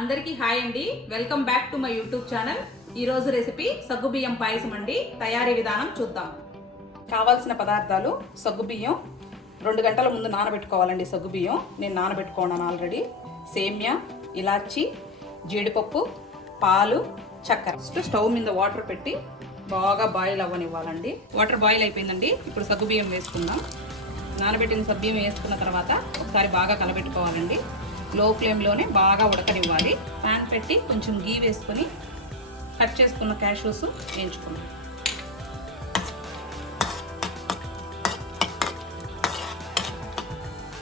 అందరికీ హాయ్ అండి. Welcome back to my YouTube channel. ఈ రోజు రెసిపీ సగ్గుబియ్యం పాయసం అండి. తయారీ విధానం చూద్దాం. కావాల్సిన పదార్థాలు: సగ్గుబియ్యం 2 గంటల ముందు నానబెట్టుకోవాలండి. సగ్గుబియ్యం నేను నానబెట్టుకున్నాను ఆల్రెడీ. సేమ్యా, ఇలాచి, జీడిపప్పు, పాలు, చక్కెర. స్టవ్ మీద వాటర్ పెట్టి బాగా బాయిల్ అవ్వనివ్వాలండి. వాటర్ బాయిల్ అయిపోయిందండి. ఇప్పుడు సగ్గుబియ్యం వేసుకుందాం. నానబెట్టిన సగ్గుబియ్యం వేసుకున్న తర్వాత ఒకసారి బాగా కలబెట్టుకోవాలండి. లో ఫ్లేమ్లోనే బాగా ఉడకనివ్వాలి. ప్యాన్ పెట్టి కొంచెం గీ వేసుకొని కట్ చేసుకున్న క్యాష్యూస్ వేయించుకున్నాం.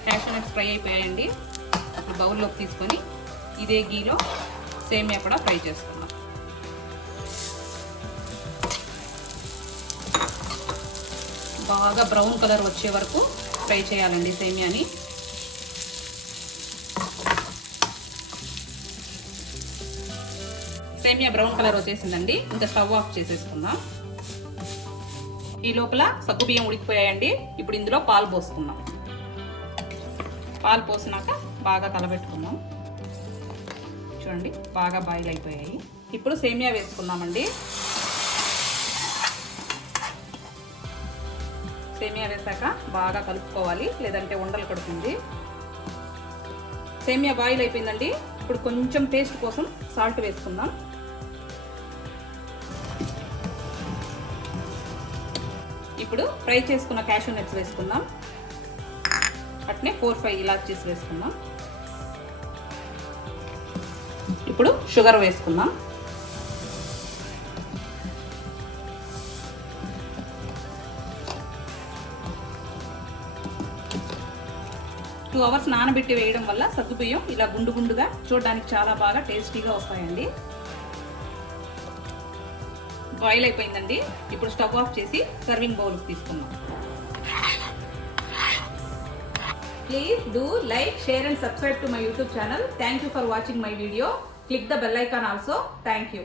క్యాష్యూ నట్స్ ఫ్రై అయిపోయాయండి. ఇప్పుడు బౌల్లోకి తీసుకొని ఇదే గీలో సేమియా కూడా ఫ్రై చేసుకున్నాం. బాగా బ్రౌన్ కలర్ వచ్చే వరకు ఫ్రై చేయాలండి సేమియాని. సేమియా బ్రౌన్ కలర్ వచ్చేసిందండి. ఇంకా స్టవ్ ఆఫ్ చేసేసుకుందాం. ఈ లోపల సగ్గుబియ్యం ఉడికిపోయాయండి. ఇప్పుడు ఇందులో పాలు పోసుకుందాం. పాలు పోసినాక బాగా కలబెట్టుకుందాం. చూడండి బాగా బాయిల్ అయిపోయాయి. ఇప్పుడు సేమియా వేసుకుందామండి. సేమియా వేసాక బాగా కలుపుకోవాలి, లేదంటే ఉండలు కడుతుంది. సేమియా బాయిల్ అయిపోయిందండి. ఇప్పుడు కొంచెం టేస్ట్ కోసం సాల్ట్ వేసుకుందాం. ఇప్పుడు ఫ్రై చేసుకున్న క్యాష్యూ నట్స్ వేసుకుందాం. అట్నే 4-5 ఇలాచీస్ వేసుకుందాం. ఇప్పుడు షుగర్ వేసుకుందాం. టూ అవర్స్ నానబెట్టి వేయడం వల్ల సగ్గుబియ్యం ఇలా గుండు గుండుగా చూడడానికి చాలా బాగా టేస్టీగా వస్తాయండి. బాయిల్ అయిపోయిందండి. ఇప్పుడు స్టవ్ ఆఫ్ చేసి సర్వింగ్ బౌల్కి తీసుకుందాం. Please do like, share and subscribe to my YouTube channel. Thank you for watching my video. Click the bell icon also. Thank you.